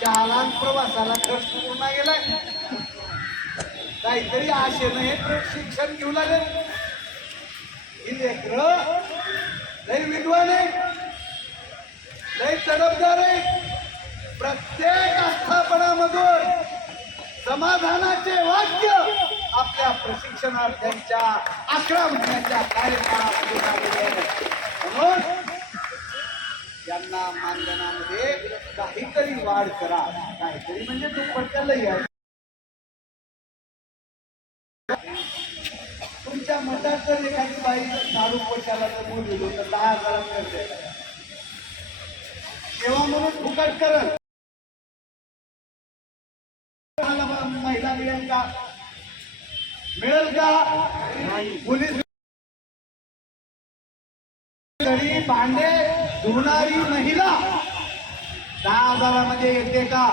चालान प्रवासाला खर्च पूर्ण गेलाय काहीतरी आशेनं हे प्रशिक्षण घेऊ लागेल. ही लेकर लय विद्वान आहे लय तडफदार आहे प्रत्येक आस्थापनामधून समाधानाचे वाक्य आपल्या प्रशिक्षणार्थ्यांच्या अकरा महिन्याच्या कार्यकाळामध्ये आलेले आहे म्हणून यांना मानधनामध्ये काहीतरी वाढ करा. काहीतरी म्हणजे दुप्पटच्या लई आहे. तुमच्या मतात जर एखादी बाई दारू पोशाला जर बोललो तर दहा हजारात करते. सेवा म्हणून फुकट करत मला महिला मिळेल का? मिळेल का? पोलीस घरी भांडे धुणारी महिला. दहा हजारामध्ये येते का?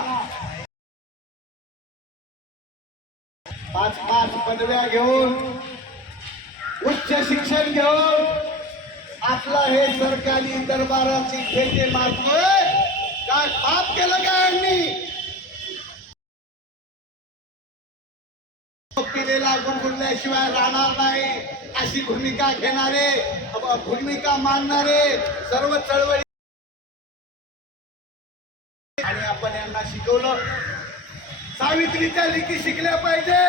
पाच पाच पदव्या घेऊन उच्च शिक्षण घेऊन आपला हे सरकारी दरबाराची खेटे मारतोय. काय पाप केलं काय यांनी? पिलेला गुणगुणल्याशिवाय राहणार नाही. अशी भूमिका घेणारे भूमिका मानणारे सर्व चळवळी आणि आपण यांना शिकवलं. सावित्रीच्या लिखी शिकल्या पाहिजे.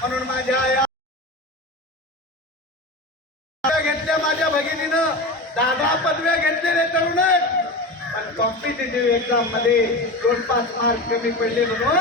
म्हणून माझ्या या घेतल्या माझ्या भगिनीनं. दहा दहा पदव्या घेतलेले तरुण पण कॉम्पिटेटिव्ह एक्झाममध्ये दोन पाच मार्क कमी पडले म्हणून